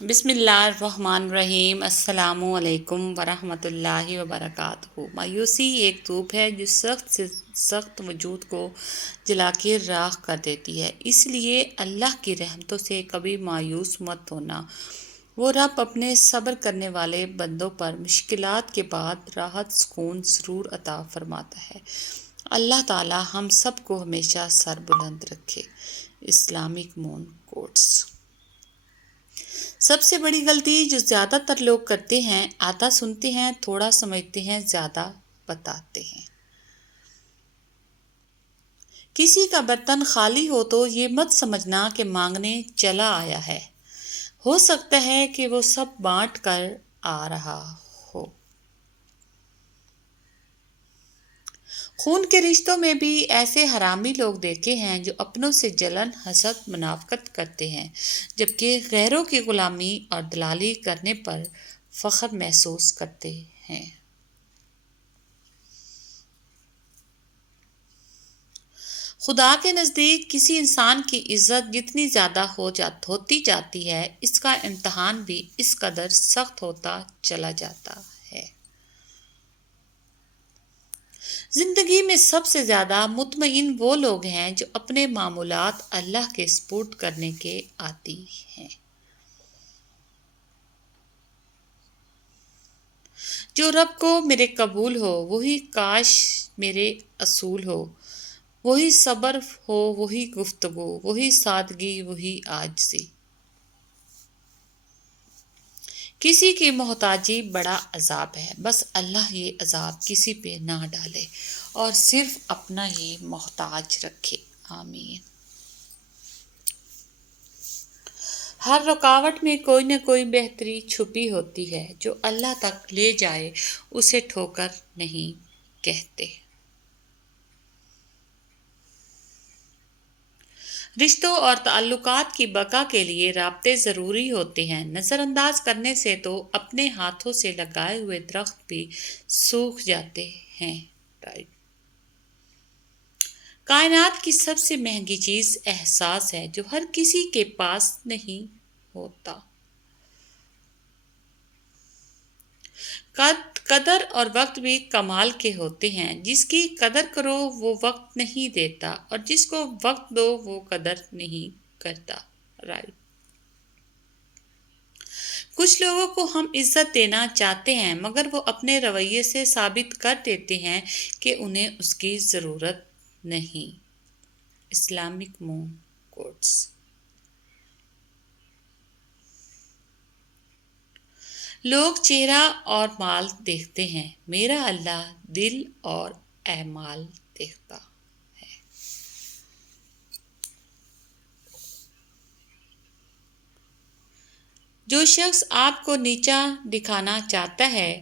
بسم اللہ الرحمن الرحیم۔ السلام علیکم ورحمۃ اللہ وبرکاتہ۔ مایوسی ایک دھوپ ہے جو سخت سے سخت وجود کو جلا کے راکھ کر دیتی ہے، اس لیے اللہ کی رحمتوں سے کبھی مایوس مت ہونا۔ وہ رب اپنے صبر کرنے والے بندوں پر مشکلات کے بعد راحت، سکون، سرور عطا فرماتا ہے۔ اللہ تعالی ہم سب کو ہمیشہ سر بلند رکھے۔ Islamic moon quotes. سب سے بڑی غلطی جو زیادہ تر لوگ کرتے ہیں، آدھا سنتے ہیں، تھوڑا سمجھتے ہیں، زیادہ بتاتے ہیں۔ کسی کا برتن خالی ہو تو یہ مت سمجھنا کہ مانگنے چلا آیا ہے، ہو سکتا ہے کہ وہ سب بانٹ کر آ رہا ہو۔ خون کے رشتوں میں بھی ایسے حرامی لوگ دیکھے ہیں جو اپنوں سے جلن، حسد، منافقت کرتے ہیں، جبکہ غیروں کی غلامی اور دلالی کرنے پر فخر محسوس کرتے ہیں۔ خدا کے نزدیک کسی انسان کی عزت جتنی زیادہ ہوتی جاتی ہے، اس کا امتحان بھی اس قدر سخت ہوتا چلا جاتا ہے۔ زندگی میں سب سے زیادہ مطمئن وہ لوگ ہیں جو اپنے معمولات اللہ کے سپرد کرنے کے عادی ہیں۔ جو رب کو میرے قبول ہو، وہی کاش میرے اصول ہو، وہی صبر ہو، وہی گفتگو، وہی سادگی، وہی عاجزی۔ کسی کی محتاجی بڑا عذاب ہے، بس اللہ یہ عذاب کسی پہ نہ ڈالے اور صرف اپنا ہی محتاج رکھے۔ آمین۔ ہر رکاوٹ میں کوئی نہ کوئی بہتری چھپی ہوتی ہے، جو اللہ تک لے جائے اسے ٹھوکر نہیں کہتے۔ رشتوں اور تعلقات کی بقا کے لیے رابطے ضروری ہوتے ہیں۔ نظر انداز کرنے سے تو اپنے ہاتھوں سے لگائے ہوئے درخت بھی سوکھ جاتے ہیں۔ کائنات کی سب سے مہنگی چیز احساس ہے، جو ہر کسی کے پاس نہیں ہوتا۔ قدر اور وقت بھی کمال کے ہوتے ہیں۔ جس کی قدر کرو وہ وقت نہیں دیتا، اور جس کو وقت دو وہ قدر نہیں کرتا۔ کچھ لوگوں کو ہم عزت دینا چاہتے ہیں، مگر وہ اپنے رویے سے ثابت کر دیتے ہیں کہ انہیں اس کی ضرورت نہیں۔ Islamic moon quotes. لوگ چہرہ اور مال دیکھتے ہیں، میرا اللہ دل اور اعمال دیکھتا ہے۔ جو شخص آپ کو نیچا دکھانا چاہتا ہے،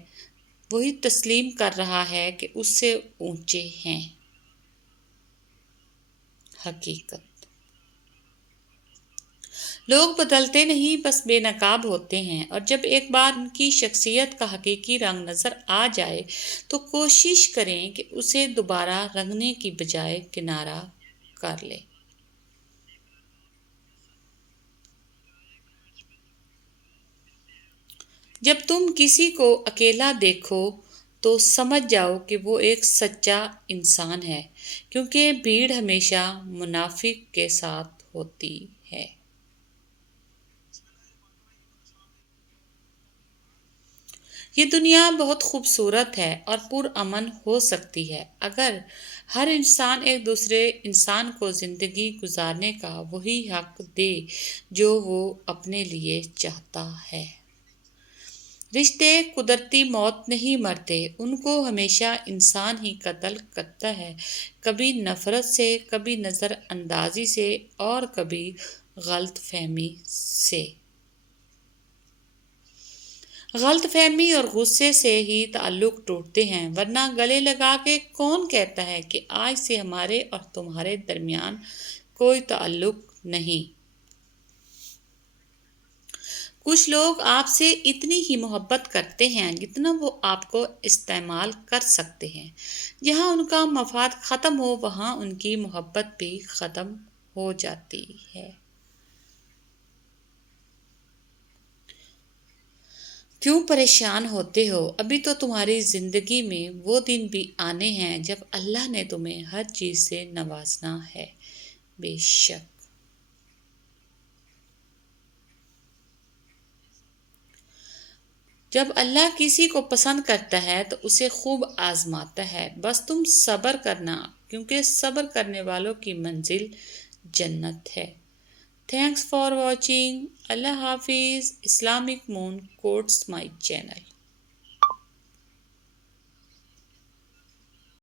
وہی تسلیم کر رہا ہے کہ اس سے اونچے ہیں۔ حقیقت۔ لوگ بدلتے نہیں، بس بے نقاب ہوتے ہیں، اور جب ایک بار ان کی شخصیت کا حقیقی رنگ نظر آ جائے تو کوشش کریں کہ اسے دوبارہ رنگنے کی بجائے کنارہ کر لیں۔ جب تم کسی کو اکیلا دیکھو تو سمجھ جاؤ کہ وہ ایک سچا انسان ہے، کیونکہ بھیڑ ہمیشہ منافق کے ساتھ ہوتی ہے۔ یہ دنیا بہت خوبصورت ہے اور پرامن ہو سکتی ہے اگر ہر انسان ایک دوسرے انسان کو زندگی گزارنے کا وہی حق دے جو وہ اپنے لیے چاہتا ہے۔ رشتے قدرتی موت نہیں مرتے، ان کو ہمیشہ انسان ہی قتل کرتا ہے، کبھی نفرت سے، کبھی نظر اندازی سے، اور کبھی غلط فہمی سے۔ غلط فہمی اور غصے سے ہی تعلق ٹوٹتے ہیں، ورنہ گلے لگا کے کون کہتا ہے کہ آج سے ہمارے اور تمہارے درمیان کوئی تعلق نہیں۔ کچھ لوگ آپ سے اتنی ہی محبت کرتے ہیں جتنا وہ آپ کو استعمال کر سکتے ہیں۔ جہاں ان کا مفاد ختم ہو، وہاں ان کی محبت بھی ختم ہو جاتی ہے۔ کیوں پریشان ہوتے ہو؟ ابھی تو تمہاری زندگی میں وہ دن بھی آنے ہیں جب اللہ نے تمہیں ہر چیز سے نوازنا ہے۔ بے شک جب اللہ کسی کو پسند کرتا ہے تو اسے خوب آزماتا ہے، بس تم صبر کرنا، کیونکہ صبر کرنے والوں کی منزل جنت ہے۔ Thanks for watching. اللہ حافظ۔ Islamic moon quotes my channel.